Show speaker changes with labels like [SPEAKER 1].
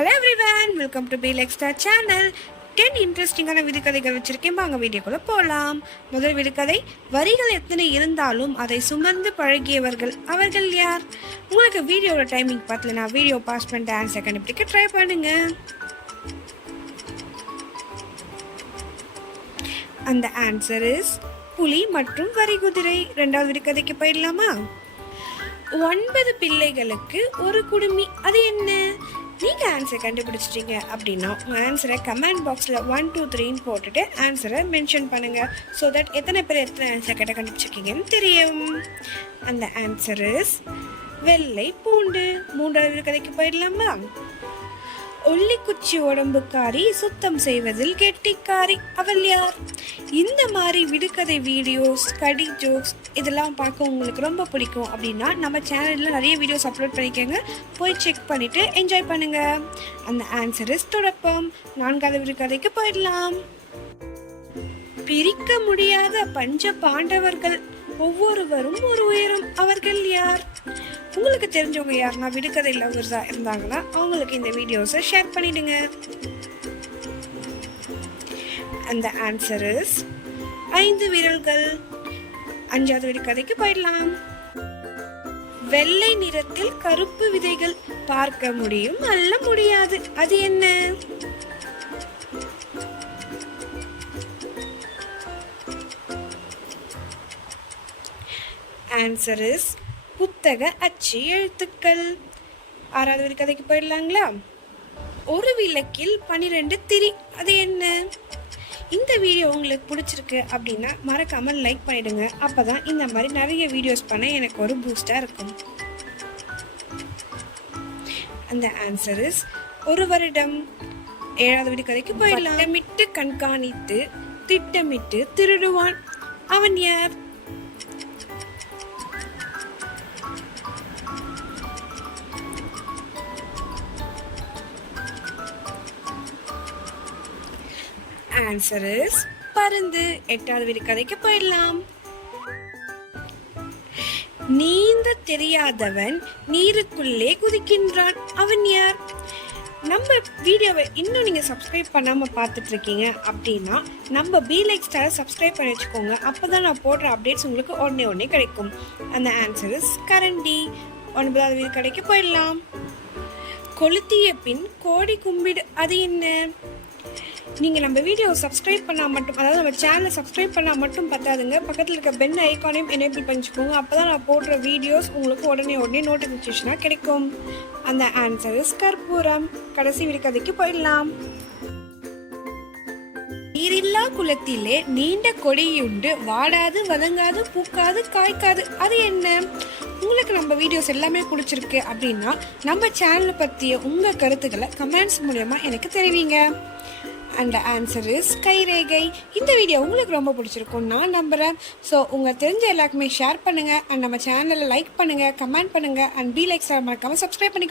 [SPEAKER 1] Hello everyone welcome to feel extra channel ten இன்ட்ரெஸ்டிங்கான விடுகதைகள் வச்சுருக்கேன். வாங்க வீடியோக்குள்ள போகலாம் முதல் விடுகதை வரிகள் எத்தனை இருந்தாலும் அதை சுமந்து பழகியவர்கள் அவர்கள் யார்? உங்களுக்கு வீடியோட டைமிங் பார்த்துல நான் வீடியோ பாஸ் பண்ணிட்டு ஆன்சர் கண்டுபிடிக்க ட்ரை பண்ணுங்க. அந்த ஆன்சர் இஸ் புலி மற்றும் வரிகுதிரை ரெண்டாவது விடுகதைக்கு போயிடலாமா? ஒன்பது பிள்ளைகளுக்கு ஒரு குடுமி. அது என்ன? நீங்கள் ஆன்சர் கண்டுபிடிச்சிட்டீங்க அப்படின்னா உங்கள் ஆன்சரை கமெண்ட் பாக்ஸில் ஒன் டூ த்ரீன்னு போட்டுட்டு ஆன்சரை மென்ஷன் பண்ணுங்கள் ஸோ தட் எத்தனை பேர் எத்தனை ஆன்சர் கேட்ட கண்டுபிடிச்சிருக்கீங்கன்னு தெரியும். அந்த ஆன்சர் இஸ் வெள்ளை பூண்டு. மூன்றாவது கதைக்கு போயிடலாமா? ஒல்லிக்குச்சி உடம்புக்காரி சுத்தம் செய்வதில் கெட்டிக்காரி. அவள் யார்? இந்த மாதிரி விடுகதை வீடியோஸ் கடி ஜோக்ஸ் இதெல்லாம் பார்க்க உங்களுக்கு ரொம்ப பிடிக்கும் அப்படின்னா நம்ம சேனலில் நிறைய வீடியோஸ் அப்லோட் பண்ணிக்கோங்க. போய் செக் பண்ணிவிட்டு என்ஜாய் பண்ணுங்கள் அந்த ஆன்சர் இஸ் தொடப்பம் நான்காவது விடுகதைக்கு போயிடலாம். பிரிக்க முடியாத பஞ்ச பாண்டவர்கள். ஒவ்வொருவரும் ஒரு உயரம். அவர்கள் யார்? உங்களுக்கு தெரிஞ்சவங்க யாருன்னா விடுக்கதை லவர்ஸா இருந்தாங்கன்னா அவங்களுக்கு இந்த வீடியோஸை ஷேர் பண்ணிவிடுங்க அந்த ஆன்சர் இஸ் ஐந்து விரல்கள். அஞ்சாவது விடுகதைக்கு போயிடலாம். வெள்ளை நிறத்தில் கருப்பு விதைகள் பார்க்க முடியும் அல்ல முடியாது. அது என்ன? ஆன்சர் இஸ் புத்தக அச்சு எழுத்துக்கள் ஆறாவது ஒரு கதைக்கு போயிடலாங்களா? ஒரு விளக்கில் பனிரெண்டு திரி. அது என்ன? இந்த வீடியோ உங்களுக்கு பிடிச்சிருக்கு அப்படின்னா மறக்காமல் லைக் பண்ணிடுங்க. அப்பதான் இந்த மாதிரி நிறைய வீடியோஸ் பண்ண எனக்கு ஒரு பூஸ்டாக இருக்கும். அந்த ஆன்சர் இஸ் ஒரு வருடம். ஏழாவது வீடு கதைக்கு போயிடலாம். திட்டமிட்டு கண்காணித்து திட்டமிட்டு திருடுவான். அவன் யார்? ஆன்சர் இஸ் பருந்து. எட்டாவது வீடு கதைக்கு போயிடலாம். நீந்த தெரியாதவன் நீருக்குள்ளே குதிக்கின்றான். அவன் யார்? நம்ம வீடியோவை இன்னும் நீங்கள் சப்ஸ்கிரைப் பண்ணாமல் பார்த்துட்டு இருக்கீங்க அப்படின்னா நம்ம பி லைக் ஸ்டாரை சப்ஸ்கிரைப் பண்ணி வச்சுக்கோங்க. அப்போ தான் நான் போடுற அப்டேட்ஸ் உங்களுக்கு உடனே உடனே கிடைக்கும். அந்த ஆன்சர் இஸ் கரண்டி. ஒன்பதாவது வீடு கடைக்கு போயிடலாம். கொளுத்திய பின் கோடி கும்பிடு. அது என்ன? நீங்கள் நம்ம வீடியோ சப்ஸ்கிரைப் பண்ணால் மட்டும் அதாவது நம்ம சேனலை சப்ஸ்கிரைப் பண்ணால் மட்டும் பத்தாதுங்க. பக்கத்தில் இருக்க பென் ஐக்கானையும் எனேபிள் பண்ணிச்சுக்கோங்க. அப்போ தான் நான் போடுற வீடியோஸ் உங்களுக்கு உடனே உடனே நோட்டிஃபிகேஷனாக கிடைக்கும். அந்த ஆன்சர் இஸ் கற்பூரம். கடைசி விடுக்கதைக்கு போயிடலாம். நீரில்லா குளத்திலே நீண்ட கொடியுண்டு. வாடாது வதங்காது பூக்காது காய்க்காது. அது என்ன? உங்களுக்கு நம்ம வீடியோஸ் எல்லாமே பிடிச்சிருக்கு அப்படின்னா நம்ம சேனலை பற்றிய உங்கள் கருத்துக்களை கமெண்ட்ஸ் மூலயமா எனக்கு தெரிவிங்க. அண்ட் ஆன்சர் இஸ் கைரேகை இந்த வீடியோ உங்களுக்கு ரொம்ப பிடிச்சிருக்கும். நான் நம்புகிறேன் ஸோ உங்கள் தெரிஞ்ச எல்லாருக்குமே ஷேர் பண்ணுங்கள் அண்ட் நம்ம சேனலை லைக் பண்ணுங்கள் கமெண்ட் பண்ணுங்கள் அண்ட் பி லைக் மறக்காமல் சப்ஸ்கிரைப் பண்ணிக்கோ